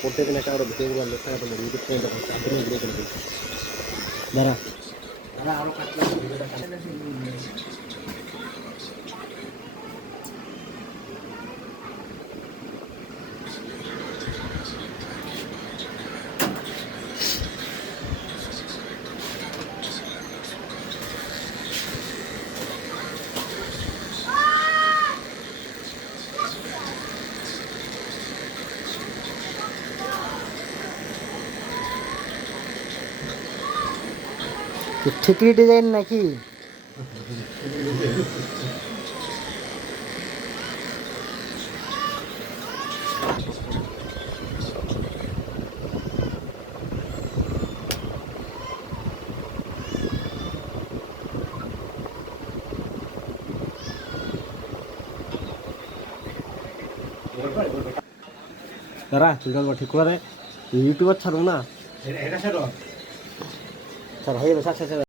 প্রত্যেকদিন একটা করে ভিডিও গুলো লোক টাকা পেলে ইউটিউব চ্যানেল করছে আপনি ভিডিও করে দিন দাঁড়া দাঁড়া আরো কাটলাম ভিডিওটা ঠিকরি ডিজাইন নাকি দাঁড়া তুই ঠিক করে ইউটিউবার ছাড়ো না এটা ছাড়ো ছাড় হয়ে গেল